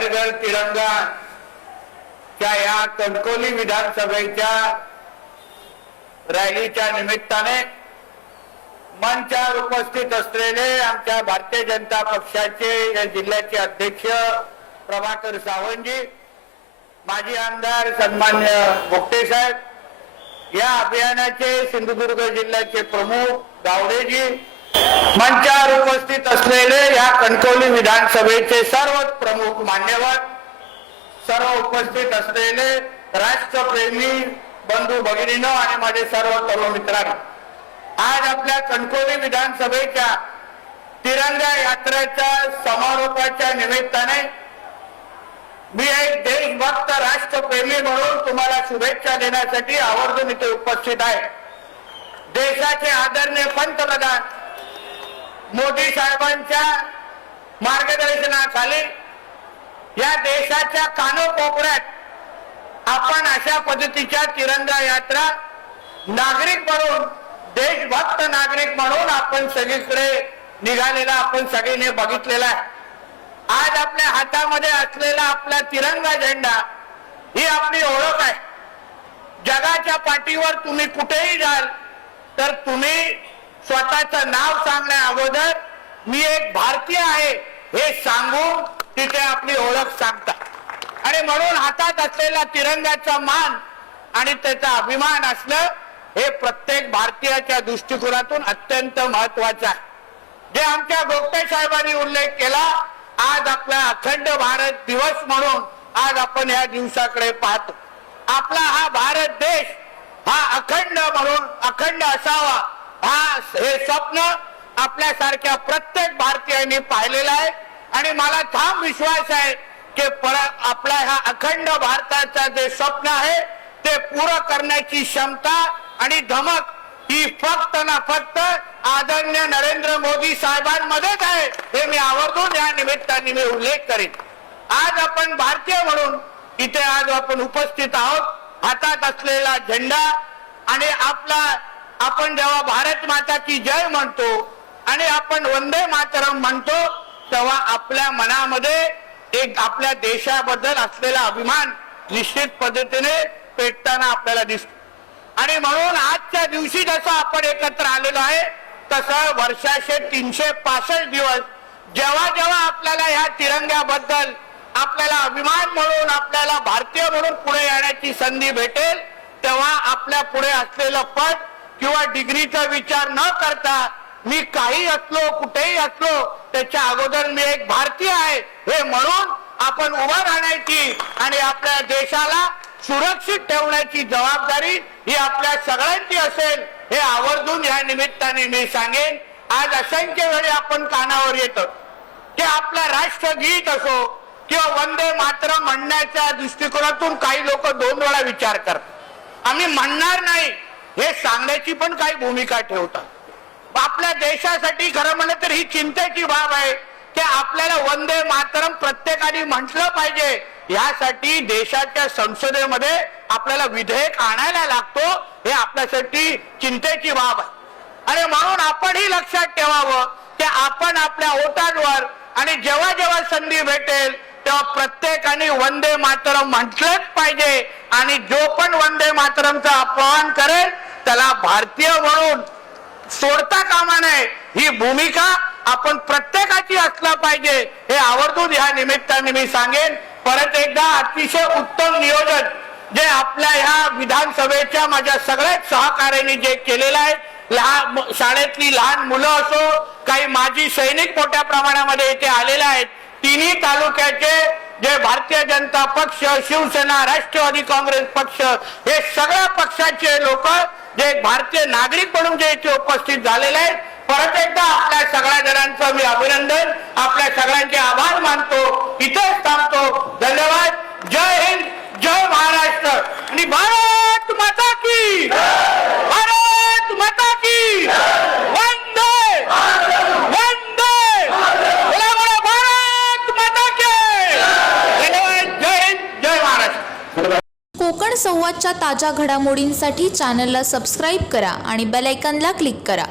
घर घर तिरंगा च्या या कणकवली विधानसभेच्या रॅलीच्या निमित्ताने मंचावर उपस्थित असलेले आमच्या भारतीय जनता पक्षाचे या जिल्ह्याचे अध्यक्ष प्रभाकर सावंतजी, माजी आमदार सन्मान्य भोगटे साहेब, या अभियानाचे सिंधुदुर्ग जिल्ह्याचे प्रमुख गावडेजी, मंचावर उपस्थित असलेले या कणकवली विधानसभेचे सर्व प्रमुख मान्यवर, सर्व उपस्थित असलेले राष्ट्रप्रेमी बंधू भगिनींनो आणि माझे सर्व तरुण मित्रांनो, आज आपल्या कणकवली विधानसभेच्या तिरंगा यात्रेच्या समारोपाच्या निमित्ताने मी एक देशभक्त राष्ट्रप्रेमी म्हणून तुम्हाला शुभेच्छा देण्यासाठी आवर्जून इथे उपस्थित आहे। देशाचे आदरणीय पंतप्रधान मोदी साहेबांच्या मार्गदर्शनाखाली या देशाच्या कानोकोपऱ्यात आपण अशा पद्धतीच्या तिरंगा यात्रा नागरिक म्हणून, देशभक्त नागरिक म्हणून आपण सगळीकडे निघालेला आपण सगळ्यांनी बघितलेला आहे। आज आपल्या हातामध्ये असलेला आपला तिरंगा झेंडा ही आपली ओळख आहे। जगाच्या पाठीवर तुम्ही कुठेही जाल तर तुम्ही स्वतःचं नाव सांगण्या अगोदर मी एक भारतीय आहे हे सांगून तिथे आपली ओळख सांगता, आणि म्हणून हातात असलेला तिरंगाचा मान आणि त्याचा अभिमान असणं हे प्रत्येक भारतीयाच्या दृष्टिकोनातून अत्यंत महत्वाचं आहे। जे आमच्या भोगटे साहेबांनी उल्लेख केला, आज आपला अखंड भारत दिवस म्हणून आज आपण या दिवसाकडे पाहतो। आपला हा भारत देश हा अखंड म्हणून अखंड असावा हे स्वप्न आपल्यासारख्या प्रत्येक भारतीयांनी पाहिलेलं आहे, आणि मला ठाम विश्वास आहे की आपला हा अखंड भारताचा जे स्वप्न आहे ते पूर्ण करण्याची क्षमता आणि धमक ही फक्त ना फक्त आदरणीय नरेंद्र मोदी साहेबांमध्येच आहे हे मी आवर्जून या निमित्ताने मी उल्लेख करेन। आज आपण भारतीय म्हणून इथे आज आपण उपस्थित आहोत। हातात असलेला झेंडा आणि आपण जेव्हा भारत माता की जय म्हणतो आणि आपण वंदे मातरम म्हणतो तेव्हा आपल्या मनामध्ये एक आपल्या देशाबद्दल असलेला अभिमान निश्चित पद्धतीने पेटताना आपल्याला दिसतो, आणि म्हणून आजच्या दिवशी जसं आपण एकत्र आलेलो आहे तसं वर्षाचे 365 दिवस जेव्हा जेव्हा आपल्याला ह्या तिरंग्याबद्दल आपल्याला अभिमान म्हणून आपल्याला भारतीय म्हणून पुढे येण्याची संधी भेटेल तेव्हा आपल्या पुढे असलेलं पद किंवा डिग्रीचा विचार न करता मी काही असलो कुठेही असलो त्याच्या अगोदर मी एक भारतीय आहे हे म्हणून आपण उभं राहण्याची आणि आपल्या देशाला सुरक्षित ठेवण्याची जबाबदारी ही आपल्या सगळ्यांची असेल हे आवर्जून या निमित्ताने मी सांगेन। आज असंख्य वेळी आपण कानावर येतो की आपला राष्ट्रगीत असो किंवा वंदे मातरम म्हणण्याच्या दृष्टिकोनातून काही लोक 2 वेळा विचार करतात। आम्ही म्हणणार नाही हे सांगण्याची पण काही भूमिका ठेवतात। आपल्या देशासाठी खरं म्हणलं तर ही चिंतेची बाब आहे की आपल्याला वंदे मातरम प्रत्येकाने म्हटलं पाहिजे। यासाठी देशाच्या संसदेमध्ये आपल्याला विधेयक आणायला लागतो, हे आपल्यासाठी चिंतेची बाब आहे। आणि म्हणून आपण ही लक्षात ठेवावं की आपण आपल्या ओटांवर आणि जेव्हा जेव्हा संधी भेटेल तेव्हा प्रत्येकाने वंदे मातरम म्हटलंच पाहिजे, आणि जो पण वंदे मातरमचं अपमान करेल त्याला भारतीय म्हणून सोडता कामा नये ही भूमिका आपण प्रत्येकाची असला पाहिजे हे आवर्जून या निमित्ताने मी सांगेन। परत एकदा अतिशय उत्तम नियोजन जे आपल्या ह्या विधानसभेच्या माझ्या सगळ्याच सहकार्याने जे केलेलं आहे, शाळेतली लहान मुलं असो, काही माजी सैनिक मोठ्या प्रमाणामध्ये इथे आलेले आहेत, तिन्ही तालुक्याचे जे भारतीय जनता पक्ष, शिवसेना, राष्ट्रवादी काँग्रेस पक्ष हे सगळ्या पक्षाचे लोक जे भारतीय नागरिक म्हणून जे इथे उपस्थित झालेले आहेत, परत एकदा आपल्या सगळ्या जणांचं मी अभिनंदन, आपल्या सगळ्यांचे आभार मानतो, इथेच थांबतो। धन्यवाद। जय हिंद, जय महाराष्ट्र आणि भारत माता की, भारत माता की वंदे वंदे भारत माता की। धन्यवाद। जय हिंद, जय महाराष्ट्र। कोकण संवादच्या ताज्या घडामोडींसाठी चॅनलला सबस्क्राईब करा आणि बेल आयकॉनला क्लिक करा।